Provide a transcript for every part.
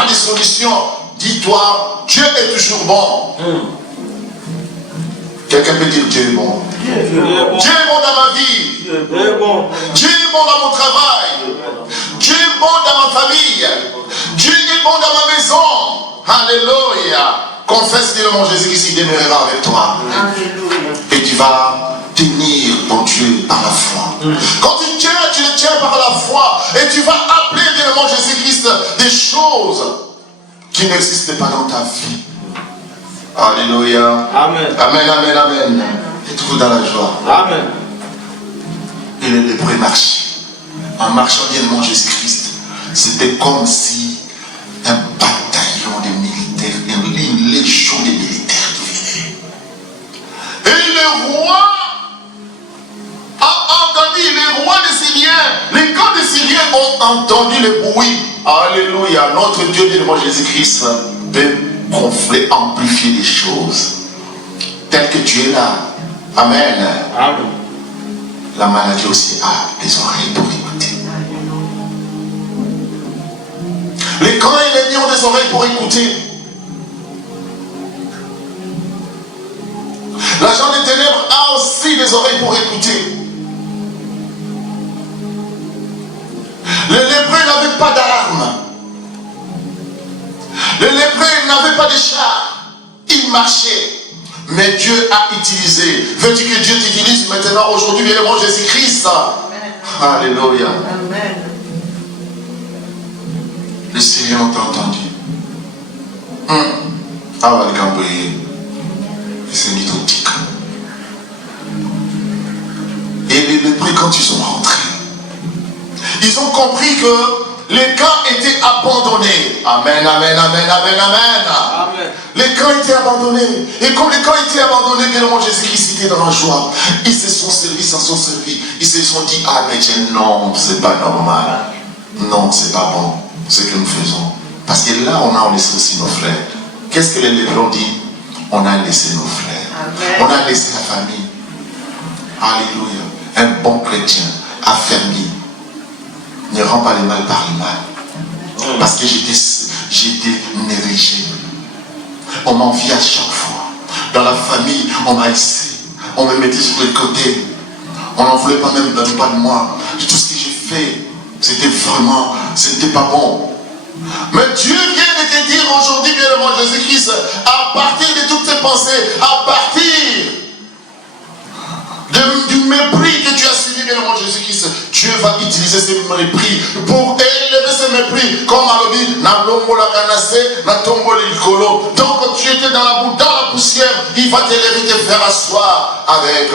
pas de solution, dis-toi, Dieu est toujours bon. Quelqu'un peut dire Dieu est bon. Dieu est bon dans ma vie. Dieu est bon dans mon travail. Dieu est bon dans ma famille. Dieu est bon dans ma maison. Alléluia. Confesse que le nom Jésus-Christ demeurera avec toi. Alléluia. Et tu vas tenir ton Dieu par la foi. Quand tu le tiens par la foi. Et tu vas appeler le nom Jésus-Christ des choses qui n'existent pas dans ta vie. Alléluia. Amen. Amen, amen, amen. Et tout dans la joie. Amen. Et le lépreux marchait. En marchant bien le nom Jésus-Christ, c'était comme si un bataillon de militaires, une légion de militaires qui venait. Et le roi a entendu, les rois des Syriens, les camps des Syriens ont entendu le bruit. Alléluia. Notre Dieu, le nom Jésus-Christ, peut gonfler, amplifier les choses. Tel que tu es là. Amen. Amen. La maladie aussi a des oreilles pour écouter. Les grands et les lions ont des oreilles pour écouter. L'agent des ténèbres a aussi des oreilles pour écouter. Les lépreux n'avaient pas d'armes. Les lépreux n'avaient pas de chars. Ils marchaient. Mais Dieu a utilisé. Veux-tu que Dieu t'utilise maintenant, aujourd'hui, bien le nom Jésus-Christ? Alléluia. Amen. Les Syriens ont entendu. Ah, va le cambrier. Et c'est mis au tic. Et les lépreux, quand ils sont rentrés, ils ont compris que les camps étaient abandonnés. Amen, amen, amen, amen, amen. Amen. Les camps étaient abandonnés. Et comme les camps étaient abandonnés, bien le monde Jésus-Christ était dans la joie. Ils se sont servis, s'en sont servis. Ils se sont dit, ah mais Dieu, non, c'est pas normal. Non, c'est pas bon ce que nous faisons. Parce que là, on a laissé aussi nos frères. Qu'est-ce que les lépreux ont dit? On a laissé nos frères. Amen. On a laissé la famille. Alléluia. Un bon chrétien, affermi, ne rend pas le mal par le mal. Parce que j'étais négligé. On m'enviait à chaque fois. Dans la famille, on m'a essayé. On me mettait sur le côté. On n'en voulait pas même pas de moi. Tout ce que j'ai fait, c'était pas bon. Mais Dieu vient de te dire aujourd'hui, bien le nom de Jésus-Christ, à partir de toutes tes pensées, à partir du mépris que tu as suivi, bien le nom de Jésus-Christ, Dieu va utiliser ce mépris pour élever ce mépris. Comme Alobi, donc tu étais dans la boue, dans la poussière, il va t'élever, te faire asseoir avec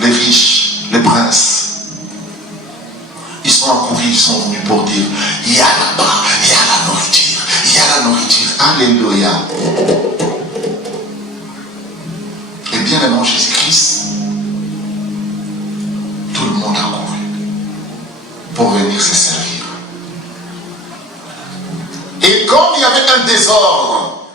les riches, les princes. Ils sont accourus, ils sont venus pour dire, il y a là-bas, il y a la nourriture, il y a la nourriture. Alléluia. Et bien le nom Jésus-Christ, tout le monde a couru pour venir se servir. Et comme il y avait un désordre,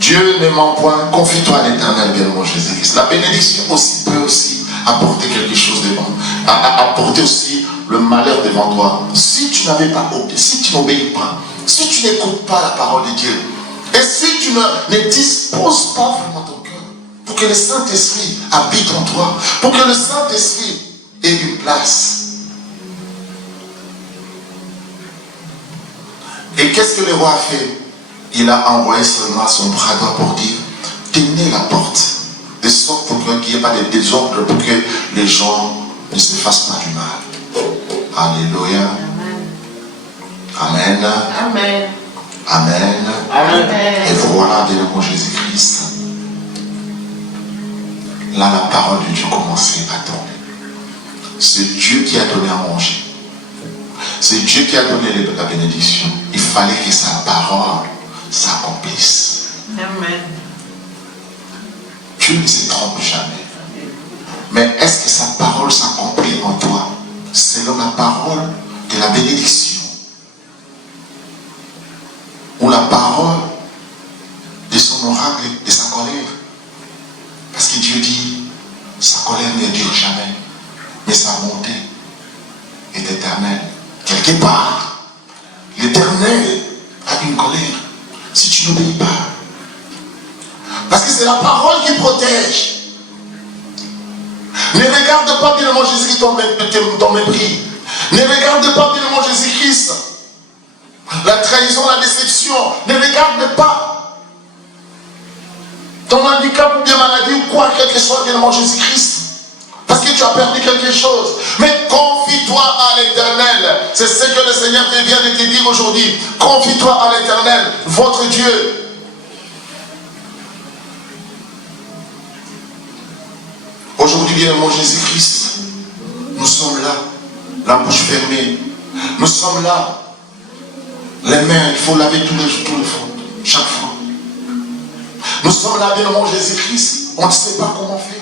Dieu ne ment point, confie-toi à l'Éternel, bien le nom Jésus-Christ. La bénédiction aussi peut aussi apporter quelque chose de bon, apporter aussi le malheur devant toi. Si tu n'avais pas obéi, si tu n'obéis pas, si tu n'écoutes pas la parole de Dieu, et si tu ne disposes pas vraiment ton cœur pour que le Saint-Esprit habite en toi, pour que le Saint-Esprit ait une place. Et qu'est-ce que le roi a fait? Il a envoyé seulement son bras droit pour dire, tenez la porte, de sorte pour qu'il n'y ait pas de désordre, pour que les gens ne se fassent pas du mal. Alléluia. Amen. Amen. Amen. Amen. Et voilà de le Jésus-Christ. Là, la parole de Dieu commençait à tomber. C'est Dieu qui a donné à manger. C'est Dieu qui a donné la bénédiction. Il fallait que sa parole s'accomplisse. Amen. Dieu ne se trompe jamais. Mais est-ce que sa parole s'accomplit en toi selon la parole de la bénédiction ou la parole de son oracle, de sa colère? Parce que Dieu dit, sa colère ne dure jamais, mais sa bonté est éternelle. Quelque part, l'éternel en l'air si tu n'obéis pas. Parce que c'est la parole qui protège. Ne regarde pas bien mon Jésus-Christ ton mépris. Ne regarde pas bien mon Jésus-Christ la trahison, la déception. Ne regarde pas ton handicap ou bien maladie ou quoi, quel que soit bien mon Jésus-Christ. Parce que tu as perdu quelque chose. Mais confie-toi à l'Éternel. C'est ce que le Seigneur vient de te dire aujourd'hui. Confie-toi à l'Éternel, votre Dieu. Aujourd'hui, bien mon Jésus-Christ, nous sommes là, la bouche fermée. Nous sommes là. Les mains, il faut laver tous les fois, chaque fois. Nous sommes là, bien mon Jésus-Christ. On ne sait pas comment faire.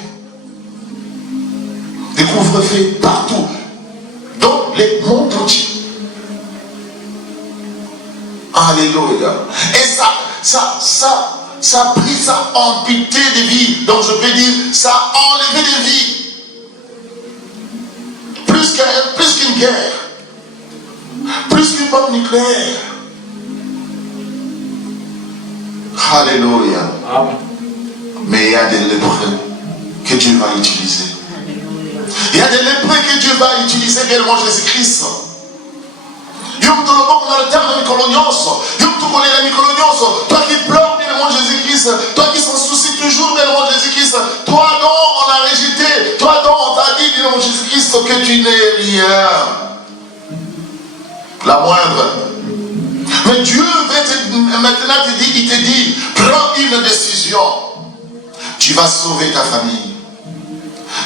Des couvre-feux partout, dans les mondes entiers. Alléluia. Et ça a pris, ça a amputé des vies. Donc je peux dire, ça a enlevé des vies. Plus qu'une guerre. Plus qu'une bombe nucléaire. Alléluia. Amen. Mais il y a des lépreux que Dieu va utiliser. Il y a des lépreux que Dieu va utiliser, bien mon Jésus-Christ. Toi qui pleures, bien mon Jésus-Christ. Toi qui s'en soucies toujours, bien mon Jésus-Christ. Toi dont on a rejeté. Toi dont on t'a dit, bien mon Jésus-Christ, que tu n'es rien. La moindre. Mais Dieu maintenant il te dit, prends une décision. Tu vas sauver ta famille.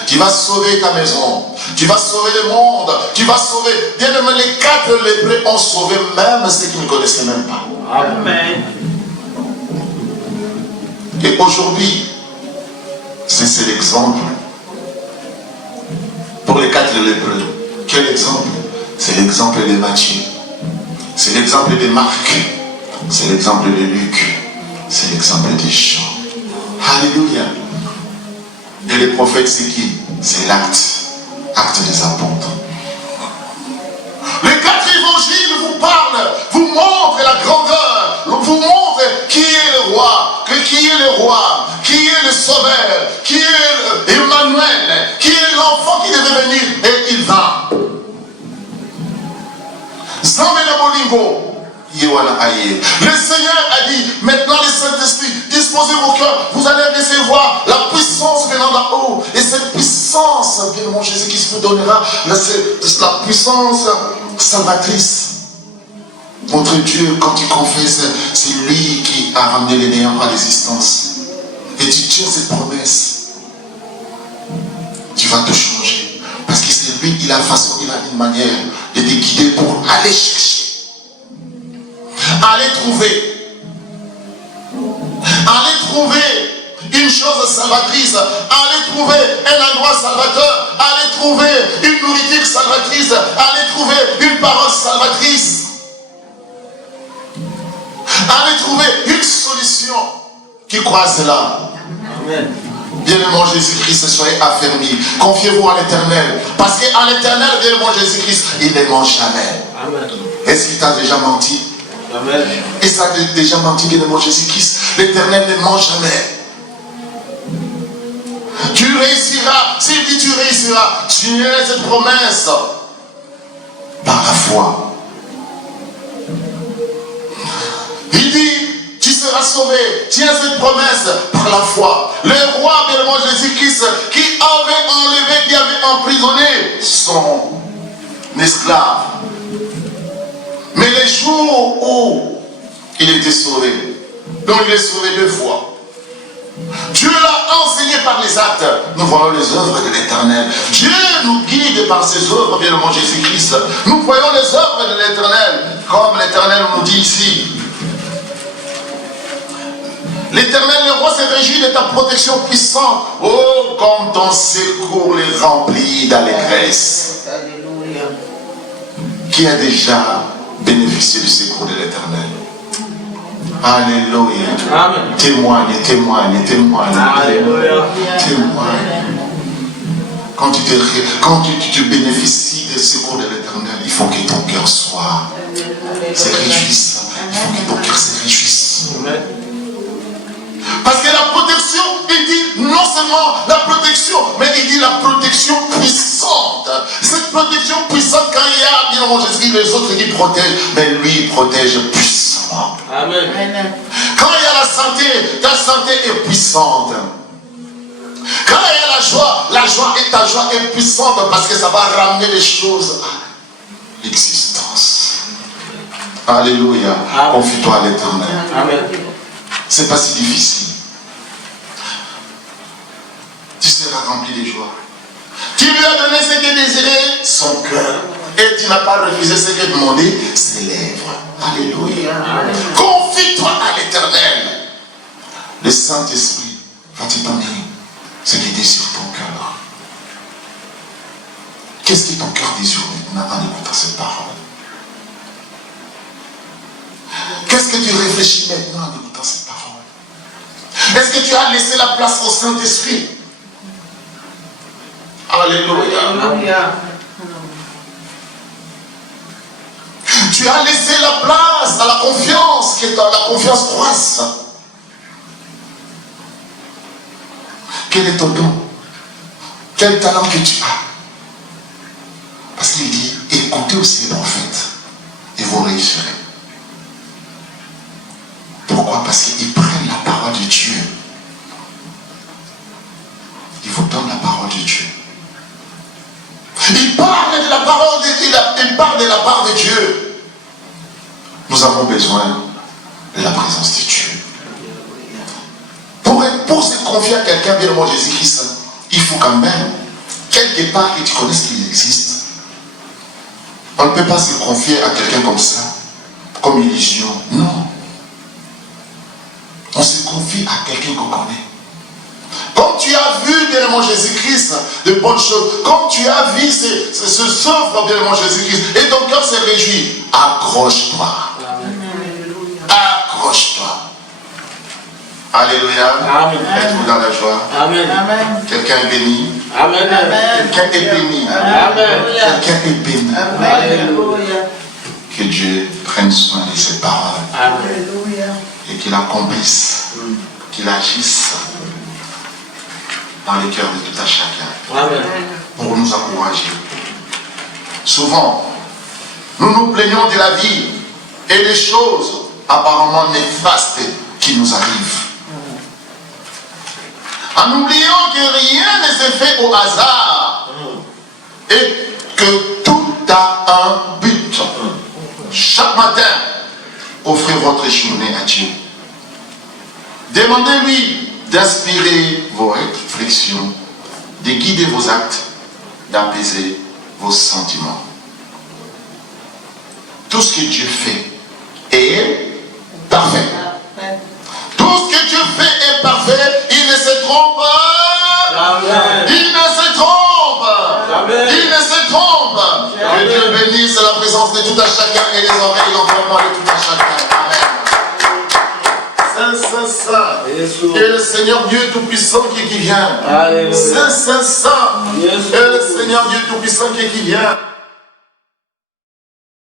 Tu vas sauver ta maison. Tu vas sauver le monde. Tu vas sauver. Bien aimé, les 4 lépreux ont sauvé même ceux qui ne connaissaient même pas. Amen. Et aujourd'hui, c'est l'exemple. Pour les 4 lépreux. Quel exemple? C'est l'exemple de Matthieu. C'est l'exemple de Marc. C'est l'exemple de Luc. C'est l'exemple de Jean. Alléluia. Et les prophètes, c'est qui? C'est l'acte. Acte des apôtres. Les 4 évangiles vous parlent, vous montrent la grandeur, vous montrent qui est le roi, qui est le roi, qui est le sauveur, qui est Emmanuel, qui est l'enfant qui devait venir, et il va. Zambena Bolingo. Le Seigneur a dit, maintenant les Saint-Esprit, disposez vos cœurs, vous allez recevoir la puissance venant d'en haut. Et cette puissance, bien mon Jésus qui vous donnera, la puissance salvatrice. Notre Dieu, quand tu confesses, c'est lui qui a ramené les néants à l'existence. Et tu tiens cette promesse. Tu vas te changer. Parce que c'est lui qui a façon, il a une manière de te guider pour aller chercher. Allez trouver une chose salvatrice. Allez trouver un endroit salvateur. Allez trouver une nourriture salvatrice. Allez trouver une parole salvatrice. Allez trouver une solution qui croise là. Amen. Bien-aimé Jésus-Christ, soyez affermis. Confiez-vous à l'Éternel. Parce qu'à l'Éternel, bien-aimé Jésus-Christ, il ne ment jamais. Amen. Est-ce qu'il t'a déjà menti? Amen. Et ça a déjà menti, bien-aimé Jésus-Christ. L'Éternel ne ment jamais. Tu réussiras. S'il dit tu réussiras, tu as cette promesse par la foi. Il dit tu seras sauvé. Tu as cette promesse par la foi. Le roi, bien-aimé Jésus-Christ, qui avait enlevé, qui avait emprisonné son esclave. Mais les jours où il était sauvé, donc il est sauvé 2 fois. Dieu l'a enseigné par les actes. Nous voyons les œuvres de l'Éternel. Dieu nous guide par ses œuvres, bien aimé Jésus-Christ. Nous voyons les œuvres de l'Éternel, comme l'Éternel nous dit ici. L'Éternel, le roi, se réjouit de ta protection puissante. Oh, comme ton secours les remplit d'allégresse. Qui a déjà bénéficié du secours de l'Éternel? Alléluia. Amen. Témoigne. Alléluia. Témoigne. Quand tu bénéficies des secours de l'Éternel, il faut que ton cœur soit se réjouisse. Il faut que ton cœur se réjouisse. Parce que la protection, il dit non seulement la protection, mais il dit la protection puissante. Cette protection puissante, quand il y a, bien entendu, Jésus, les autres qui protègent, mais lui, il protège puissamment. Amen. Quand il y a la santé, ta santé est puissante. Quand il y a la joie ta joie est puissante parce que ça va ramener les choses à l'existence. Alléluia. Confie-toi à l'Éternel. Amen. C'est pas si difficile. Tu seras rempli de joie. Tu lui as donné ce qu'il désirait, son cœur. Et tu n'as pas refusé ce qu'il demandait, ses lèvres. Alléluia. Confie-toi à l'Éternel. Le Saint-Esprit va te donner ce qu'il désire ton cœur. Qu'est-ce que ton cœur désire maintenant en écoutant cette parole? Qu'est-ce que tu réfléchis maintenant en écoutant cette parole? Est-ce que tu as laissé la place au Saint-Esprit? Alléluia. Tu as laissé la place à la confiance, qui est dans la confiance croisse. Quel est ton don? Quel talent que tu as? Parce qu'il dit, écoutez aussi les prophètes et vous réussirez. Pourquoi? Parce qu'ils prennent la parole de Dieu. Ils vous donnent la parole de Dieu. Ils parlent de la parole de Dieu. Ils parlent de la part de Dieu. Nous avons besoin de la présence de Dieu. Pour se confier à quelqu'un, bien moi Jésus-Christ, il faut quand même, quelque part, que tu connaisses qu'il existe. On ne peut pas se confier à quelqu'un comme ça, comme illusion. Non. On se confie à quelqu'un qu'on connaît. Comme tu as vu, bien aimé Jésus-Christ, de bonnes choses, comme tu as vu ce œuvre, bien aimé Jésus-Christ, et ton cœur se réjouit, accroche-toi. Accroche-toi. Alléluia. Amen. Êtes-vous dans la joie? Amen. Quelqu'un est béni? Amen. Quelqu'un est béni? Amen. Quelqu'un est béni? Alléluia. Que Dieu prenne soin de ses paroles. Alléluia. Et qu'il accomplisse, qu'il agisse dans les cœurs de tout à chacun. Amen. Pour nous encourager. Souvent, nous nous plaignons de la vie et des choses apparemment néfastes qui nous arrivent. En oubliant que rien ne s'est fait au hasard et que tout a un but. Chaque matin, offrez votre journée à Dieu. Demandez-lui d'inspirer vos réflexions, de guider vos actes, d'apaiser vos sentiments. Tout ce que Dieu fait est parfait. Tout ce que Dieu fait est parfait. Il ne se trompe pas. Jamais. Il ne se trompe. Jamais. Il ne se trompe. Jamais. Que Dieu bénisse la présence de tout à chacun et les oreilles l'environnement de tout à chacun. Amen. Saint, Saint, Saint. Et le Seigneur Dieu Tout-Puissant qui vient. Saint, Saint, Saint. Et le Seigneur Dieu Tout-Puissant qui vient.